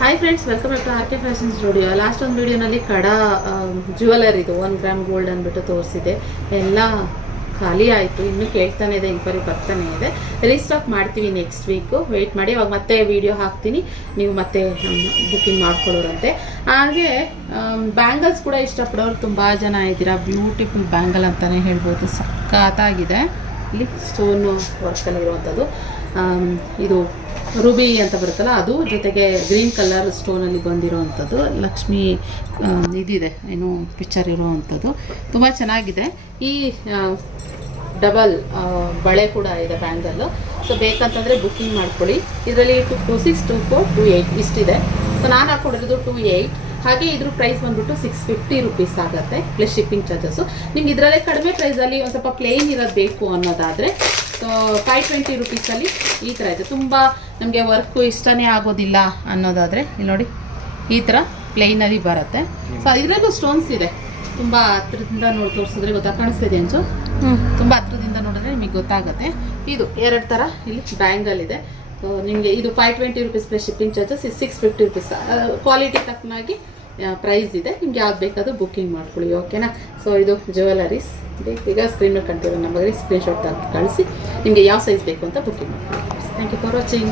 Hi friends, welcome back to RK fashion studio. Last ಒಂದು ವಿಡಿಯೋನಲ್ಲಿ ಕಡ ಜ್ಯುವೆಲರ್ ಇದು 1 ಗ್ರಾಮ್ ಗೋಲ್ಡ್ ಅಂದ್ಬಿಟ್ಟು ತೋರಿಸಿದೆ. ಎಲ್ಲ ಖಾಲಿ ಆಯಿತು. ಇನ್ನೂ ಕೇಳ್ತಾನೆ ಇದೆ, ಎಂಕ್ವೈರಿ ಬರ್ತಾನೆ ಇದೆ. ರೀಸ್ಟಾಕ್ ಮಾಡ್ತೀವಿ ನೆಕ್ಸ್ಟ್ ವೀಕು. ವೆಯ್ಟ್ ಮಾಡಿ, ಅವಾಗ ಮತ್ತೆ ವಿಡಿಯೋ ಹಾಕ್ತೀನಿ, ನೀವು ಮತ್ತೆ ಬುಕ್ಕಿಂಗ್ ಮಾಡ್ಕೊಳ್ಳೋರಂತೆ. ಹಾಗೆ ಬ್ಯಾಂಗಲ್ಸ್ ಕೂಡ ಇಷ್ಟಪಡೋರು ತುಂಬ ಜನ ಇದ್ದೀರಾ. ಬ್ಯೂಟಿಫುಲ್ ಬ್ಯಾಂಗಲ್ ಅಂತಲೇ ಹೇಳ್ಬೋದು, ಸಖತ್ತಾಗಿದೆ. ಇಲ್ಲಿ ಸ್ಟೋನು ವರ್ಕಲ್ಲಿ ಇರುವಂಥದ್ದು, ಇದು ರೂಬಿ ಅಂತ ಬರುತ್ತಲ್ಲ ಅದು, ಜೊತೆಗೆ ಗ್ರೀನ್ ಕಲರ್ ಸ್ಟೋನಲ್ಲಿ ಬಂದಿರೋವಂಥದ್ದು ಲಕ್ಷ್ಮಿ ಇದಿದೆ, ಏನು ಪಿಕ್ಚರ್ ಇರೋವಂಥದ್ದು ತುಂಬ ಚೆನ್ನಾಗಿದೆ. ಈ ಡಬಲ್ ಬಳೆ ಕೂಡ ಇದೆ ಬ್ಯಾಂಗಲ್ಲು. ಸೊ ಬೇಕಂತಂದರೆ ಬುಕ್ಕಿಂಗ್ ಮಾಡ್ಕೊಳ್ಳಿ. ಇದರಲ್ಲಿ 226, 24, 28 ಇಷ್ಟಿದೆ. ಸೊ ನಾನು ಹಾಕ್ಕೊಂಡಿರೋದು 28. ಹಾಗೆ ಇದ್ರ ಪ್ರೈಸ್ ಬಂದ್ಬಿಟ್ಟು 650 ರುಪೀಸ್ ಆಗುತ್ತೆ, ಪ್ಲಸ್ ಶಿಪ್ಪಿಂಗ್ ಚಾರ್ಜಸ್ಸು. ನಿಮ್ಗೆ ಇದರಲ್ಲೇ ಕಡಿಮೆ ಪ್ರೈಸಲ್ಲಿ ಒಂದು ಸ್ವಲ್ಪ ಪ್ಲೇನ್ ಇರೋದು ಬೇಕು ಅನ್ನೋದಾದರೆ ಸೊ 520 ರುಪೀಸಲ್ಲಿ ಈ ಥರ ಇದೆ. ತುಂಬ ನಮಗೆ ವರ್ಕು ಇಷ್ಟನೇ ಆಗೋದಿಲ್ಲ ಅನ್ನೋದಾದರೆ ಇಲ್ಲಿ ನೋಡಿ, ಈ ಥರ ಪ್ಲೇನಲ್ಲಿ ಬರುತ್ತೆ. ಸೊ ಇದರಲ್ಲೂ ಸ್ಟೋನ್ಸ್ ಇದೆ. ತುಂಬ ಹತ್ರದಿಂದ ನೋಡಿ ತೋರಿಸಿದ್ರೆ ಕಾಣಿಸ್ತಿದೆ ಅಂಚು, ತುಂಬ ಹತ್ರದಿಂದ ನೋಡಿದ್ರೆ ನಿಮಗೆ ಗೊತ್ತಾಗುತ್ತೆ. ಇದು 2 ಥರ ಇಲ್ಲಿ ಬ್ಯಾಂಗಲ್ ಇದೆ. ಸೊ ನಿಮಗೆ ಇದು 520 rupees plus shipping charges, 650 rupees. Quality ತಕ್ಕನಾಗಿ ಪ್ರೈಸ್ ಇದೆ. ನಿಮ್ಗೆ ಯಾವ್ದು ಬೇಕಾದರೂ ಬುಕ್ಕಿಂಗ್ ಮಾಡ್ಕೊಳ್ಳಿ, ಓಕೆನಾ. ಸೊ ಇದು ಜ್ಯುವೆಲರೀಸ್. ಈಗ ಸ್ಕ್ರೀನ್ ಮೇಲೆ ಕಂಟಿರೋ ನಂಬರ್ಗೆ ಸ್ಕ್ರೀನ್ಶಾಟ್ ಕಳಿಸಿ ನಿಮಗೆ ಯಾವ ಸೈಜ್ ಬೇಕು ಅಂತ ಬುಕ್ಕಿಂಗ್ ಮಾಡ್ಕೊಳ್ಳಿ. Thank you for watching.